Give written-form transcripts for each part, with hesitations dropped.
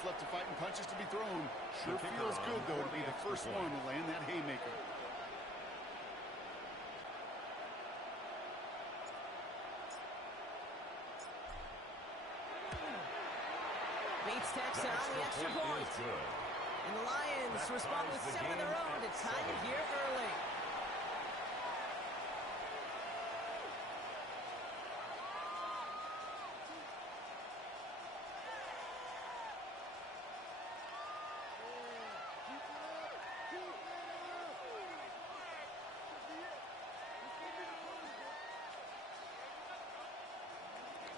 seconds left to fight and punches to be thrown. Sure feels good, though, to be the first one to land that haymaker. Beats Texas on the extra point. And the Lions respond with 7 of their own to tie it here early.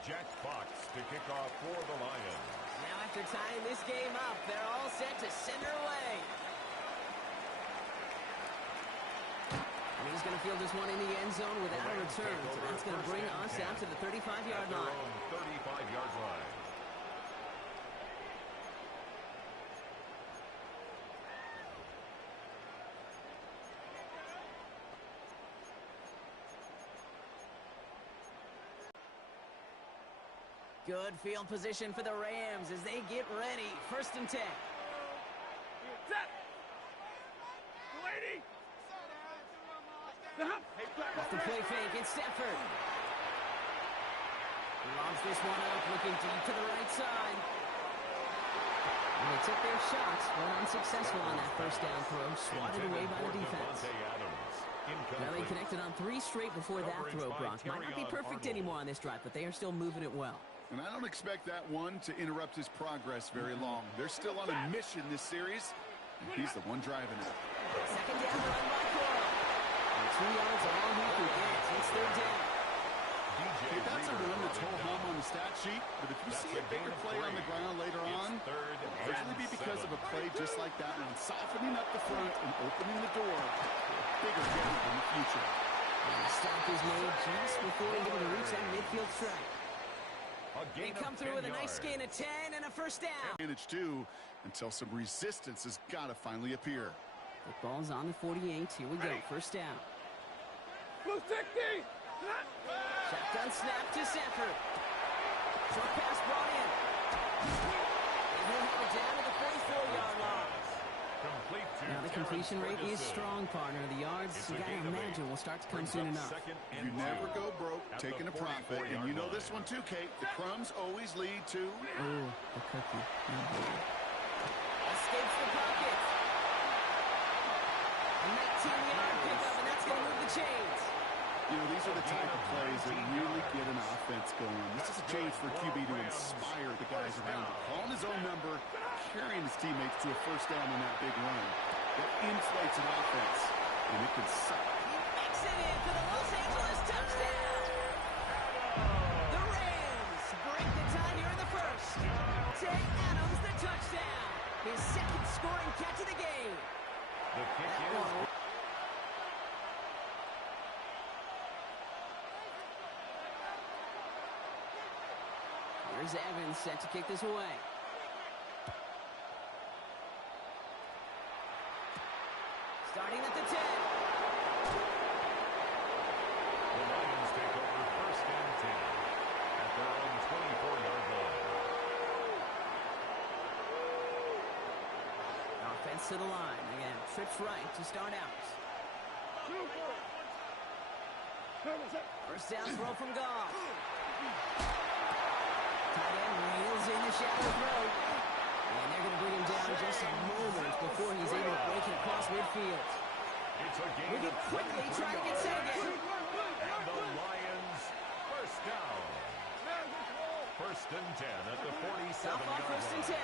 Jack Fox to kick off for the Lions. Now after tying this game up, they're all set to send her away. And he's going to field this one in the end zone without a return. So that's going to bring us out to the 35-yard line. 35-yard line. Good field position for the Rams as they get ready. 1st and 10. Set. Lady. Off the play fake, it's Stafford. Lobs this one up, looking deep to the right side. And they took their shots, were unsuccessful on that 1st down throw, swatted away by the defense. Now they connected on 3 straight before that throw, Brock. Might not be perfect anymore on this drive, but they are still moving it well. And I don't expect that one to interrupt his progress very long. They're still on a mission this series, and he's the one driving it. 2nd down, run by Coral. And 2 yards are all he can get. It's 3rd down. Hey, that's a run that's ho-hum on the stat sheet, but if you see a bigger play on the ground later on, it'll largely be because of a play just like that one, softening up the front and opening the door for a bigger hit in the future. And the stop is made just before he's able to reach that midfield strike. They come through with a nice gain of 10 and a 1st down. Advantage too, until some resistance has got to finally appear. The ball's on the 48. Here we go. 1st down. Blue 60. Shotgun snap to Stafford. Short pass brought in. And he'll have it down to the 44-yard line. Now the completion rate is strong, partner. The yards, you got to imagine, will start to come soon enough. You never go broke taking a profit, and you know this one too, Kate. The crumbs always lead to... Oh, the cookie. Escapes the pocket. A 19-yard pickup, and that's going to move the chains. You know, these are the type of plays that really get an offense going. This is a chance for QB to inspire the guys around him. Calling his own number, carrying his teammates to a 1st down on that big run. That inflates an offense, and it can suck. He makes it in for the Los Angeles touchdown. The Rams break the tie here in the 1st. Tay Adams, the touchdown. His 2nd scoring catch of the game. The kick is... Here's Evans set to kick this away. Starting at the 10. The Lions take over 1st and 10 at their own 24-yard line. Offense to the line. Again, trips right to start out. 1st down throw from Goff. Tight end reels in the shallow throw. And they're going to bring him down just moments before he's able to break it across midfield. Move it quickly, trying to get set again. And the Lions 1st down. 1st and 10 at the 47-yard Off on 1st and 10.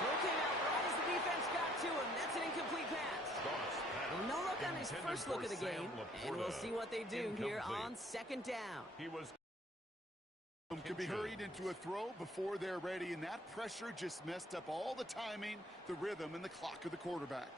Throw came out right as the defense got to him. That's an incomplete pass. Well, no look on his first look of the game. And we'll see what they do here on 2nd down. He was... Could be hurried into a throw before they're ready, and that pressure just messed up all the timing, the rhythm, and the clock of the quarterback.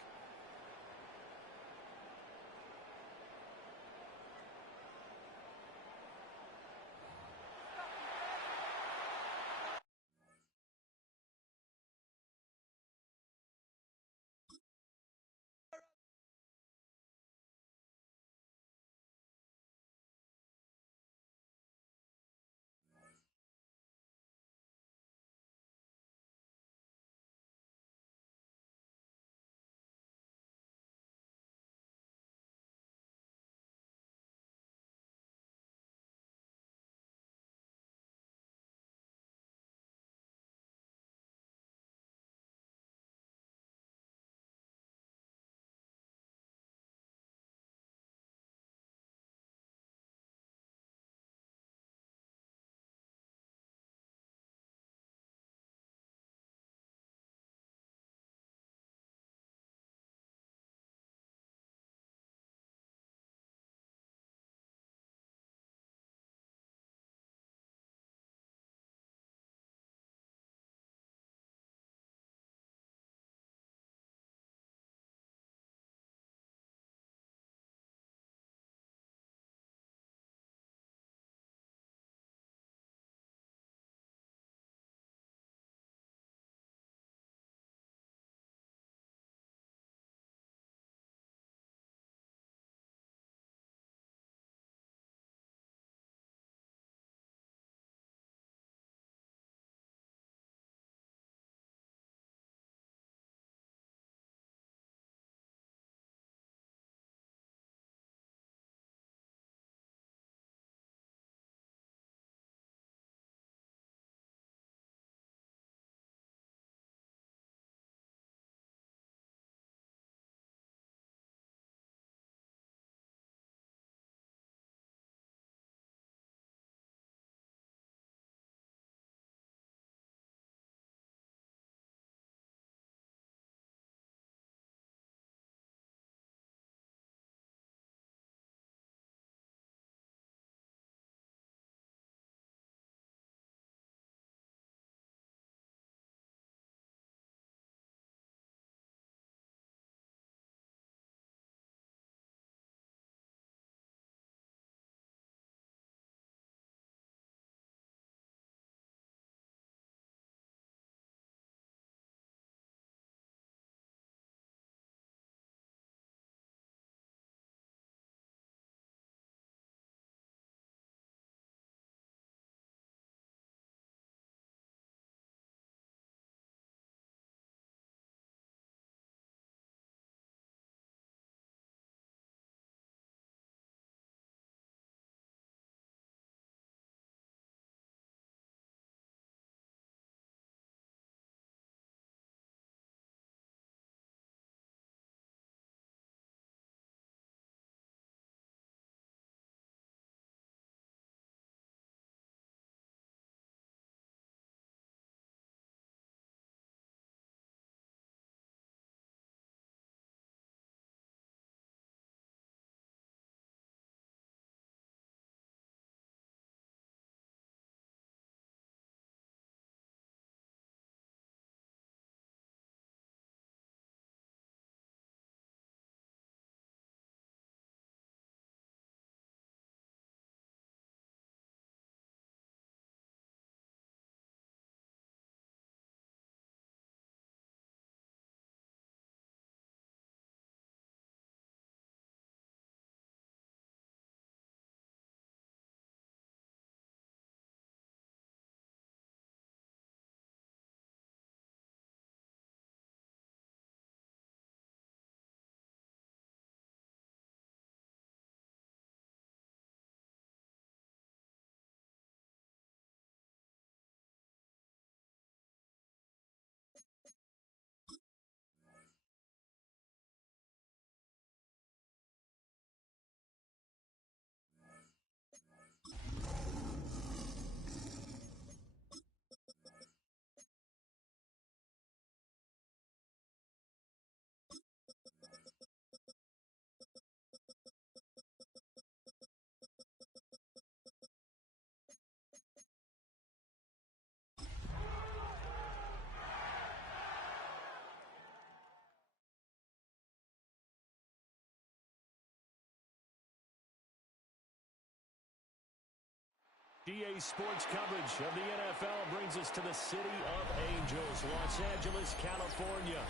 EA Sports coverage of the NFL brings us to the City of Angels, Los Angeles, California.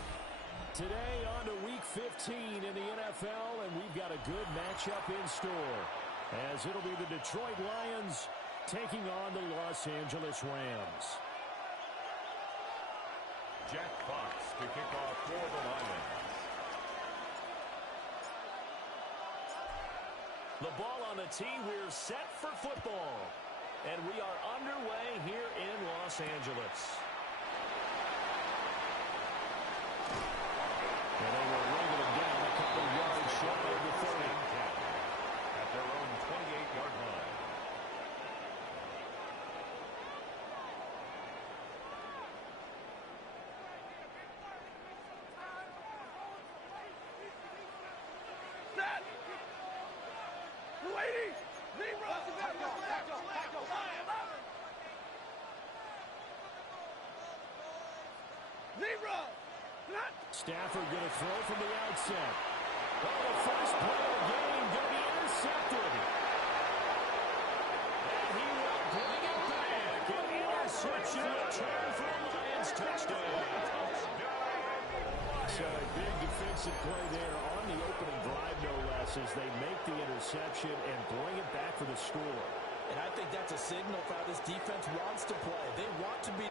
Today on to Week 15 in the NFL, and we've got a good matchup in store, as it'll be the Detroit Lions taking on the Los Angeles Rams. Jack Fox to kick off for the Lions. The ball on the tee, we're set for football. And we are underway here in Los Angeles. And they will ring it down a couple yards shy of the 30. At their own 28-yard line. Set! 280! Zero! Zero! Stafford going to throw from the outset. Oh, the first play of the game going to be intercepted. And he will bring it back. An interception return for the Lions touchdown. So a big defensive play there on the opening drive, no less, as they make the interception and bring it back for the score. And I think that's a signal for how this defense wants to play. They want to be.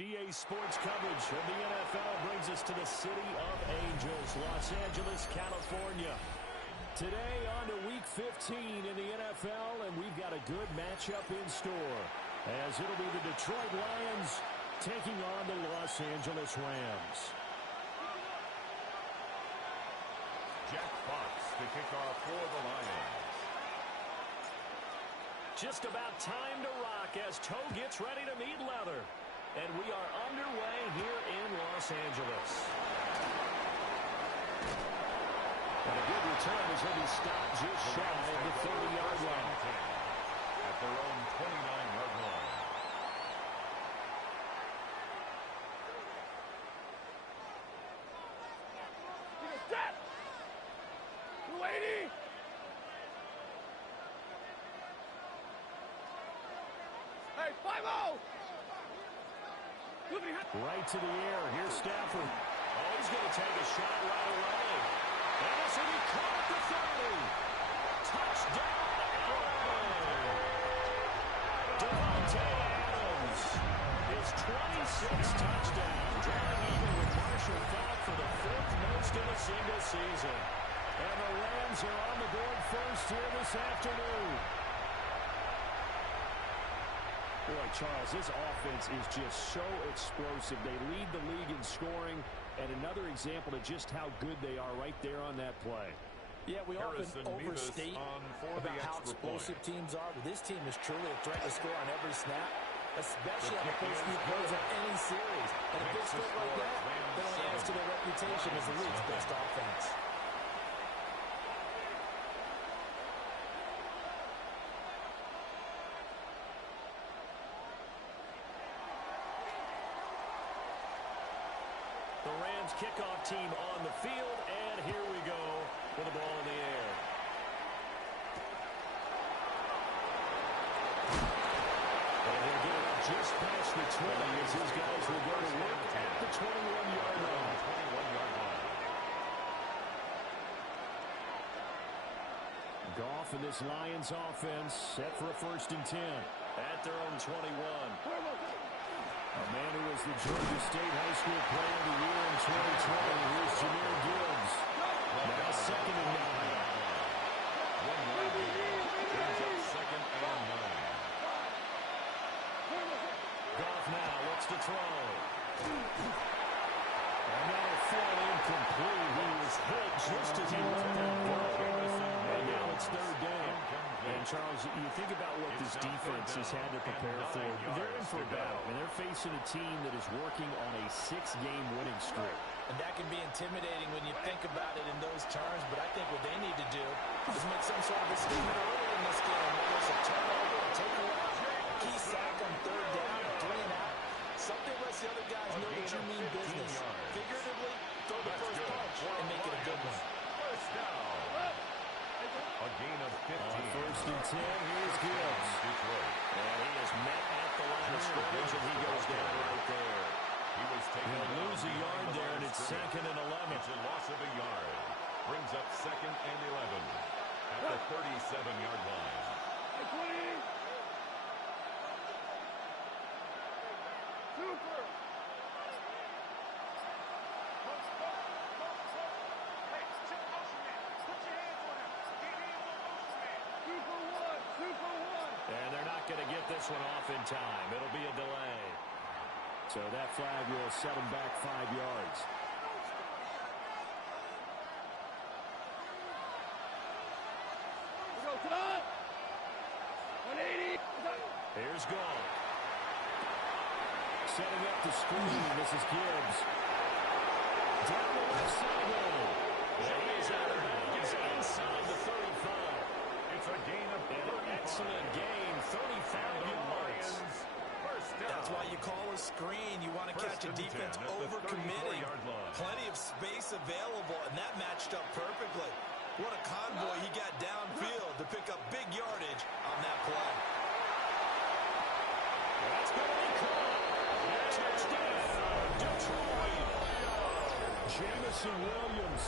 EA Sports coverage of the NFL brings us to the City of Angels, Los Angeles, California. Today on to Week 15 in the NFL, and we've got a good matchup in store, as it'll be the Detroit Lions taking on the Los Angeles Rams. Jack Fox to kick off for the Lions. Just about time to rock as toe gets ready to meet leather. And we are underway here in Los Angeles. And a good return as he'll be stopped just shy of the 30-yard line. At their own 29-yard line. Set! 280! Hey, 5-0! Right to the air. Here's Stafford. Oh, he's going to take a shot right away. And this will be caught at the 30. Touchdown, Allen! Devontae Adams. His 26th touchdown. Drawing even with Marshall Faulk for the 5th most in a single season. And the Rams are on the board first here this afternoon. Boy, Charles, this offense is just so explosive. They lead the league in scoring, and another example of just how good they are right there on that play. Yeah, we often overstate about how explosive teams are, but this team is truly a threat to score on every snap, especially on the first few plays of any series. And a big score like that only adds to their reputation as the league's best offense. The Rams kickoff team on the field, and here we go with the ball in the air. And he'll get it up just past the 20 as his guys will go to work at the 21-yard line. Goff and this Lions offense set for a 1st and 10 at their own 21. A man who was the Georgia State High School Player of the Year in 2020. Here's Jahmyr Gibbs. Now 2nd and 9. Brings up 2nd and 9. Goff now looks to throw. And that'll fall incomplete. He was hit just as he let that go. And now it's 3rd down. And Charles, you think about what this defense has had to prepare for. They're in for a battle. I mean, they're facing a team that is working on a 6-game winning streak. And that can be intimidating when you think about it in those terms, but I think what they need to do is make some sort of a statement early in this game. Whether it's a turnover, a takeaway, a key sack on 3rd down, a 3-and-out. Something lets the other guys know that you mean business. Figuratively, throw the first punch and make it a good one. First down. A gain of 15. On 1st and 10, here's Gibbs. And he is met at the line of scrimmage, and he goes down right there. He'll lose a yard there, and it's 2nd and 11. It's a loss of a yard. Brings up 2nd and 11 at the 37-yard line. Super! Hey, check motion man. Put your hands on him. Get hands on motion man. Super one. Super one. And they're not going to get this one off in time. It'll be a delay. So that flag will set him back 5 yards. We go to the 180. Here's Goff. Setting up the screen. This is Gibbs. Down the left sideline. He is out of bounds inside the 35. It's a gain of 35. An excellent gain. 35 yards. That's why you call a screen. You want to catch a defense over-committing. Plenty of space available, and that matched up perfectly. What a convoy he got downfield to pick up big yardage on that play. That's going to be caught. Touchdown, Detroit. Jamison Williams,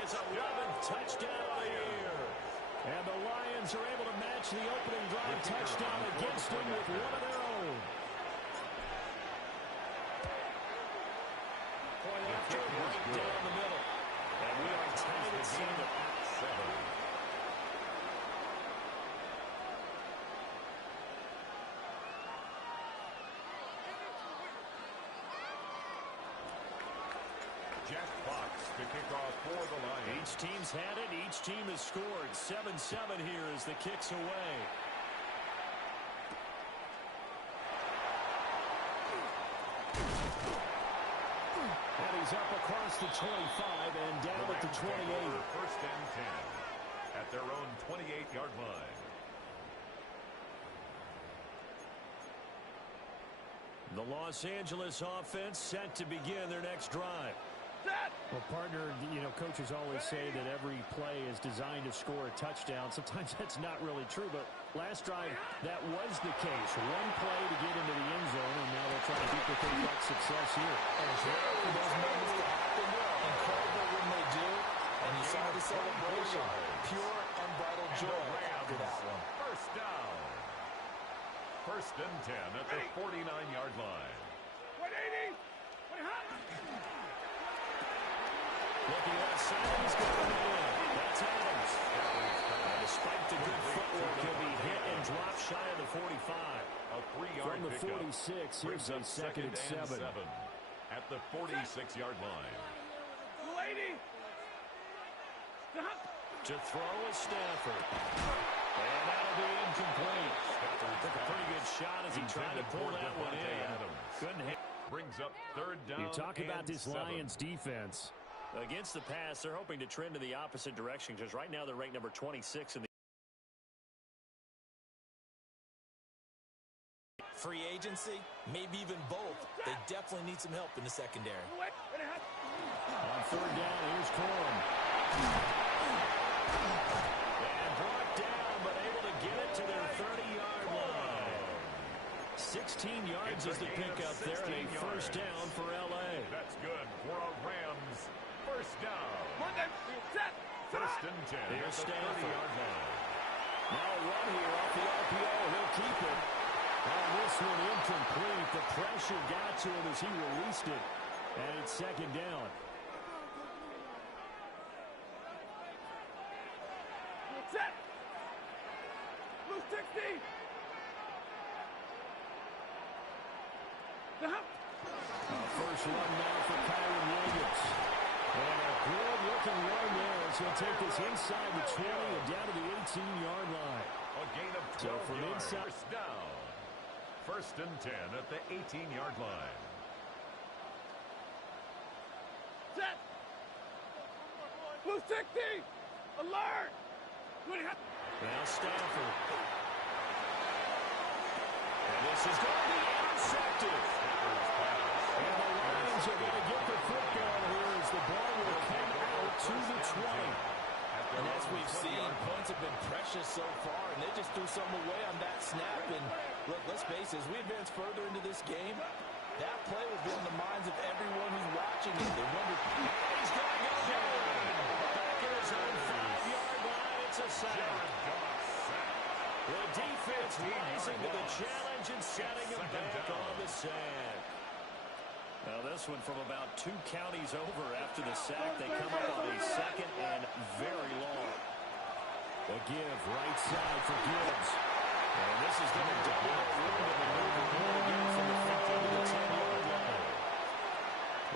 his 11th touchdown of the year. And the Lions are able to match the opening drive touchdown against him with one of their own. Point after, right down the middle. And we are tied at 7. Jack Fox to kick off for the Lions. Each team's had it. Each team has scored. 7-7 here as the kick's away. And he's up across the 25 and down at the 28. 1st and 10 at their own 28-yard line. The Los Angeles offense set to begin their next drive. Well, partner, coaches always say that every play is designed to score a touchdown. Sometimes that's not really true, but last drive, that was the case. One play to get into the end zone, and now they'll try to duplicate that success here. And it's rare for those moments to happen. Incredible when they do. And you saw the celebration. Pure, unbridled joy after that one. First down. 1st and 10 at the 49-yard line. 180. Looking left side, he's going in. That's Adams. Despite the good footwork, he'll be hit and drop shy of the 45. A 3-yard From the pickup. 46, here's a 2nd and 7. At the 46-yard line. Lady. Stop. To throw is Stafford. And that'll be incomplete. Stafford took a pretty good shot as he tried to pull that one in. Couldn't hit. Brings up 3rd down. You talk about this 7. Lions defense. Against the pass, they're hoping to trend in the opposite direction because right now they're ranked number 26 in the free agency, maybe even both. They definitely need some help in the secondary. On third down, here's Corum. And brought down, but able to get it to their 30-yard line. 16 yards is the pickup there, and a first down for L.A. That's good for a Rams first down. First and 10. Here's At the 30-yard line. Now a run here off the RPO. He'll keep it. And this one incomplete. The pressure got to him as he released it. And it's second down. Set. Blue 60. First run now for Kyron Williams. And a good-looking run there as he'll take this inside the 20 and down to the 18-yard line. A gain of 12 So from yards. inside. First down. First and 10 at the 18-yard line. Set. Blue 60. Alert. Now Stafford. And this is going to be intercepted. And the Lions are going to get the football here as the ball will come out to the 20. And as we've seen, points have been precious so far, and they just threw some away on that snap. And look, let's face it, as we advance further into this game, that play will be in the minds of everyone who's watching it. They wonder, He's going to go down. Back at his own 5-yard line. It's a sack. The defense rising to the challenge and setting him back on the sack. Now this one from about 2 counties over after the sack. They come up on a second and very long. The give right side for Gibbs. And this is going to double the room to maneuver here again from the 15 to the 10-yard line.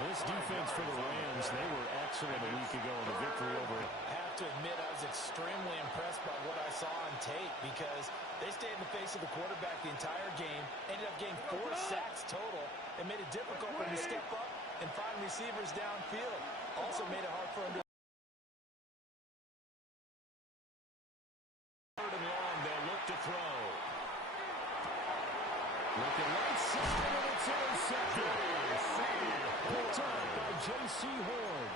This defense for the Rams, they were excellent a week ago in the victory over it. I have to admit I was extremely impressed by what I saw on tape because they stayed in the face of the quarterback the entire game, ended up getting 4 sacks total, and made it difficult for him to step up and find receivers downfield. Also made it hard for him to... Third and long, they'll look to throw. Looking right side, and it's intercepted. Picked up by J.C. Horn.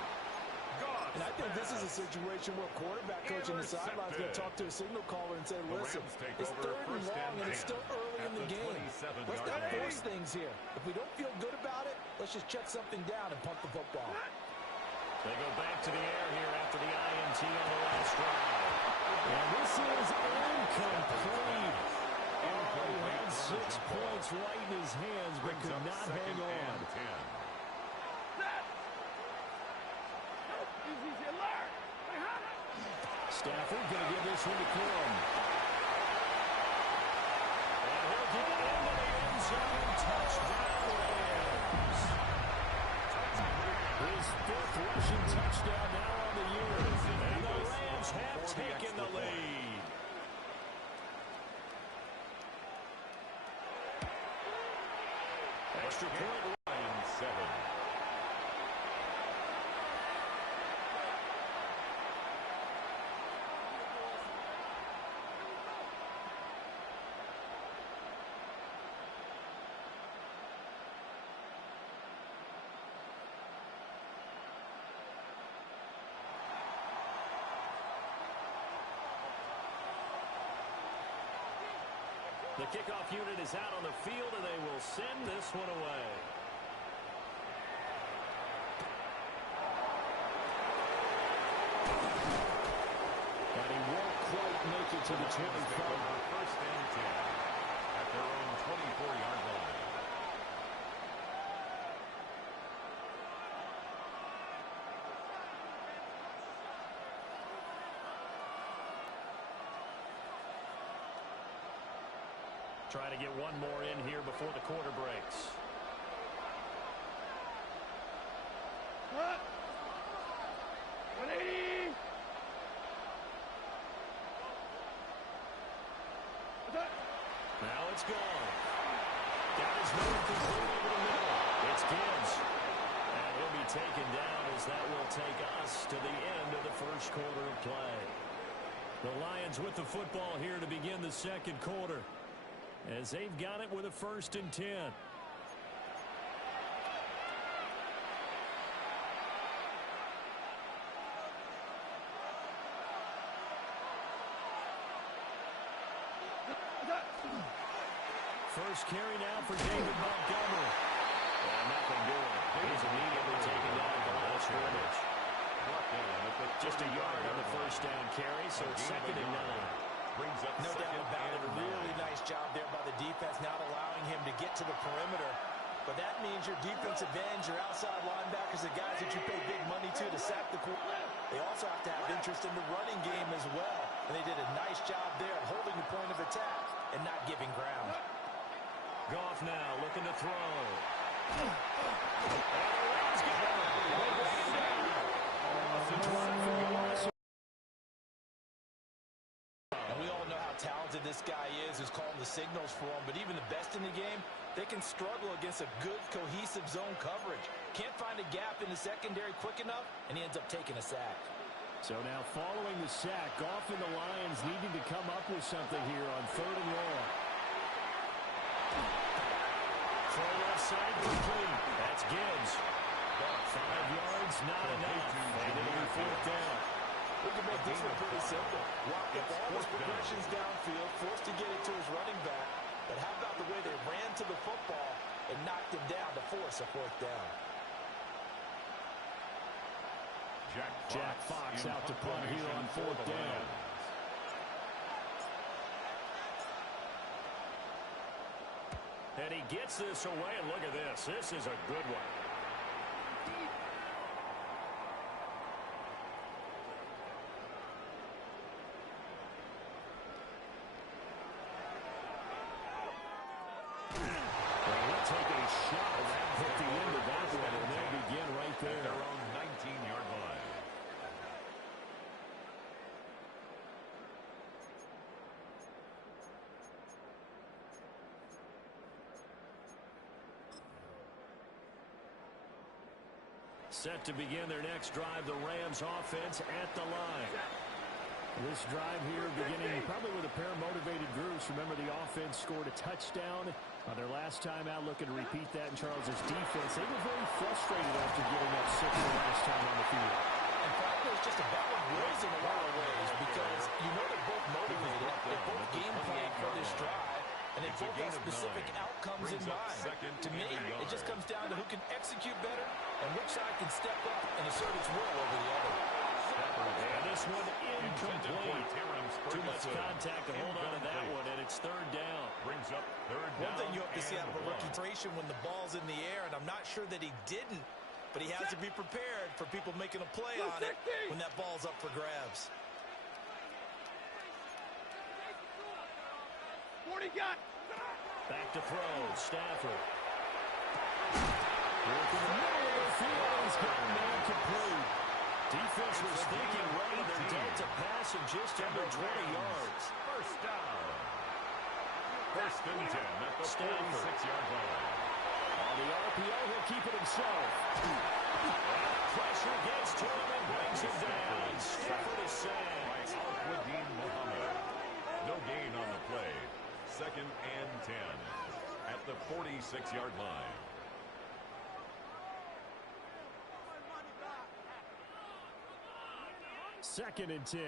And I think this is a situation where quarterback coach on the sideline is going to talk to a signal caller and say, listen, it's third and long and it's still early in the game. Let's not force things here. If we don't feel good about it, let's just check something down and punt the football. They go back to the air here after the INT on the last drive. And this is incomplete. He had 6 points right in his hands, but could not hang on. Stafford going to give this one to Corum. And he'll get it into the end zone. Touchdown, Rams. His 5th rushing touchdown now on the year. And the Rams have taken the lead. Extra point. 9-7. The kickoff unit is out on the field, and they will send this one away. And he won't quite make it to the 25. First and 10 at their own 24-yard line. Trying to get one more in here before the quarter breaks. What? 180. Now it's gone. Got his move complete over the middle. It's Gibbs. And he'll be taken down as that will take us to the end of the first quarter of play. The Lions with the football here to begin the second quarter. as they've got it with a 1st and 10. First carry now for David Montgomery. Nothing doing. He's immediately taken down at the line of scrimmage. Just a yard on the 1st down carry, so it's 2nd and 9. No doubt about it. A really nice job there by the defense, not allowing him to get to the perimeter. But that means your defensive ends, your outside linebackers, the guys that you pay big money to sack the quarterback. They also have to have interest in the running game as well. And they did a nice job there of holding the point of attack and not giving ground. Goff now looking to throw. And we all know how talented this guy is, who's calling the signals for him. But even the best in the game, they can struggle against a good, cohesive zone coverage. Can't find a gap in the secondary quick enough, and he ends up taking a sack. So now following the sack, Goff and the Lions needing to come up with something here on 3rd and long. Throw left side complete. That's Gibbs. 5 yards, not enough. And it'll be 4th down. We can make this one pretty simple. Walk up all his progressions downfield, forced to get it to his running back. But how about the way they ran to the football and knocked him down to force a 4th down? Jack Fox out to punt here on 4th down. And he gets this away, and look at this. This is a good one. Well, we'll take a shot at the end of that one, and they'll begin right there. At their own 19-yard line. Set to begin their next drive, the Rams offense at the line. This drive here beginning probably with a pair of motivated Bruce. Remember, the offense scored a touchdown on their last time out, looking to repeat that in Charles's defense. They were very frustrated after giving up 6 the last time on the field. And frankly, it's just a battle of wills in a lot of ways, because you know they're both motivated, they both game plan for this drive, and they both have specific outcomes in mind. To me, it just comes down to who can execute better and which side can step up and assert its will over the other. And this one incomplete. Too much contact to hold on to that one, and it's 3rd down. Brings up 3rd down. One thing you hope to see out of a rookie when the ball's in the air, and I'm not sure that he didn't, but he has to be prepared for people making a play on it when that ball's up for grabs. 40 got. Back to throw, Stafford. Work in the middle of the field, he's got a man complete. Defense was thinking right, they're dead to pass in just under 20 yards. 1st down. 1st and 10 at the 46-yard line. On the RPO, he'll keep it himself. Pressure gets to him and brings him down. Stafford is sacked. Al-Quadin Muhammad. No gain on the play. 2nd and 10 at the 46-yard line. Second and 10.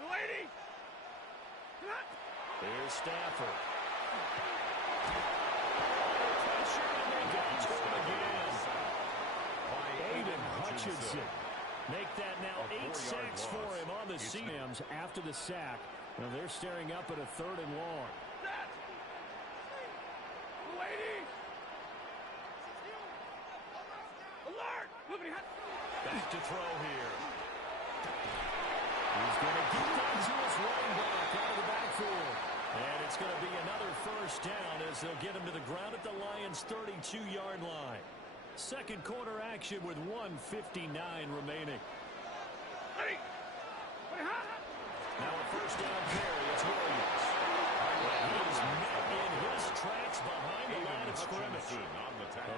Lady. Here's Stafford. Pressure, and they got to him again. Aiden Hutchinson. Make that now 8 sacks for him on the Rams after the sack. Now they're staring up at a 3rd and long. Back to throw here. He's going to get that to his running back out of the backfield. And it's going to be another 1st down as they'll get him to the ground at the Lions' 32-yard line. Second quarter action with 1:59 remaining. Now a 1st down carry. It's Williams. He is met in his tracks behind the line of scrimmage.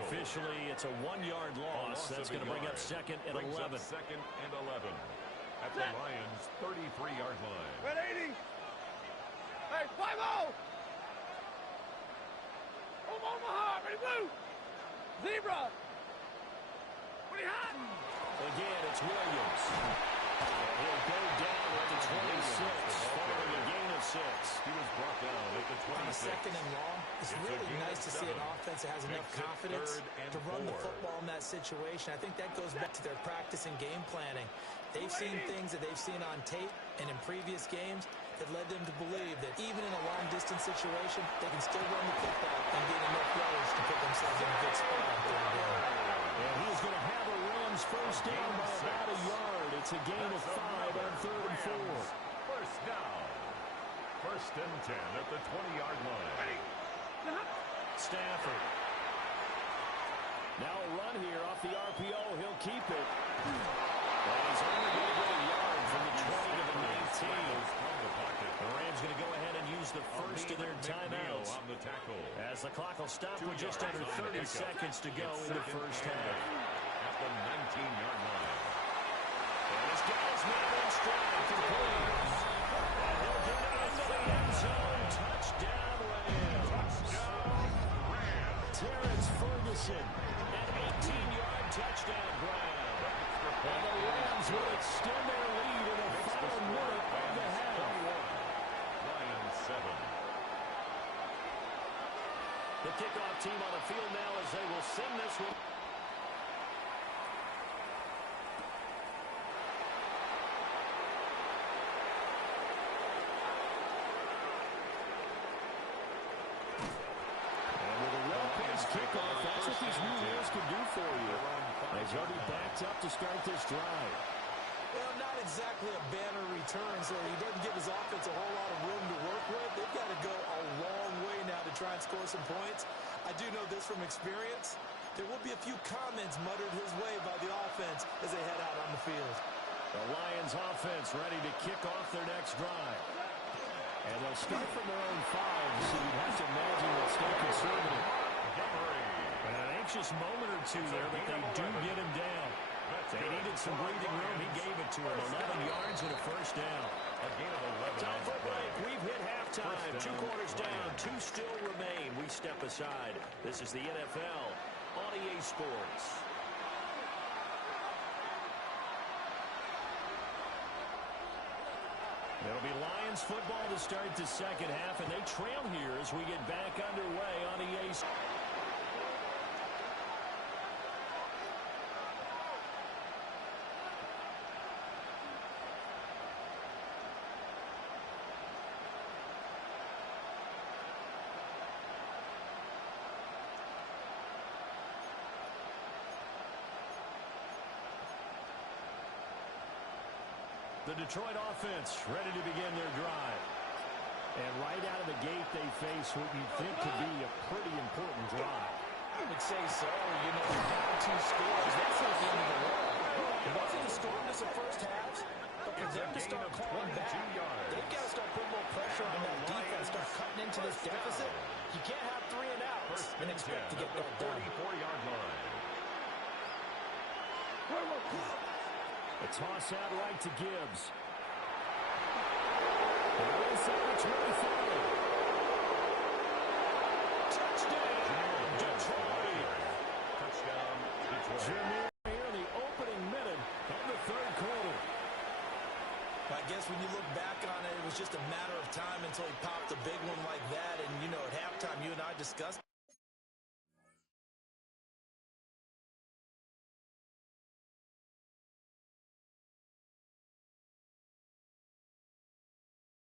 Officially, it's a 1-yard loss. That's going to bring up 2nd and 11. 2nd and 11. at the Lions' 33-yard line. Red 80. Hey, 5-0. Omaha, ready, blue. Zebra. Pretty hot. Again, it's Williams. And he'll go down at the 26, following a gain of 6. He was brought down at the 26. On a second and long, it's really nice to see an offense that has enough confidence to run the football in that situation. I think that goes back to their practice and game planning. They've seen things that they've seen on tape and in previous games that led them to believe that even in a long-distance situation, they can still run the football and get enough yards to put themselves in a good spot on third down. And he's going to have a Rams first down by about a yard. It's a gain of 5 on 3rd and 4. First down. 1st and 10 at the 20-yard line. Stafford. Now a run here off the RPO. He'll keep it. And he's only going to get a yard from the 20 to the 19. The Rams going to go ahead and use the first of their timeouts. On the tackle. As the clock will stop with just under 30 seconds to go in the first half. At the 19-yard line. And this guy's not in stride for the Rams. And he'll get it into the end zone. Touchdown, Rams. Touchdown, Rams. Terrence Ferguson, an 18-yard touchdown grab. And the Rams will extend their lead in the final minute of the half. Lions 7. The kickoff team on the field now as they will send this one. And with a well-paced kickoff, that's what these new rules can do for you. As he'll be backed up to start this drive. Well, not exactly a banner return, so he doesn't give his offense a whole lot of room to work with. They've got to go a long way now to try and score some points. I do know this from experience. There will be a few comments muttered his way by the offense as they head out on the field. The Lions offense ready to kick off their next drive. And they'll start from their own 5, so you'd have to imagine they'll stay conservative. And an anxious moment or two there, but they do get him down. They needed some breathing room. He gave it to him. 11 yards and a first down. A gain of 11. Time for a break. We've hit halftime. 2 quarters down. 2 still remain. We step aside. This is the NFL on EA Sports. It'll be Lions football to start the second half, and they trail here as we get back underway on EA Sports. The Detroit offense ready to begin their drive. And right out of the gate, they face what you think could be a pretty important drive. I would say so. You know, down 2 scores, that's not the end of the world. It wasn't as storm as the first half, but for them to start clawing back, they've got to start putting more pressure on that defense, start cutting into this deficit. You can't have 3 and outs and expect to get that done. 44-yard line. A toss out right to Gibbs. And inside the 25. Touchdown, Detroit. Touchdown, Detroit. Junior here in the opening minute of the 3rd quarter. I guess when you look back on it, it was just a matter of time until he popped a big one like that. And, you know, at halftime, you and I discussed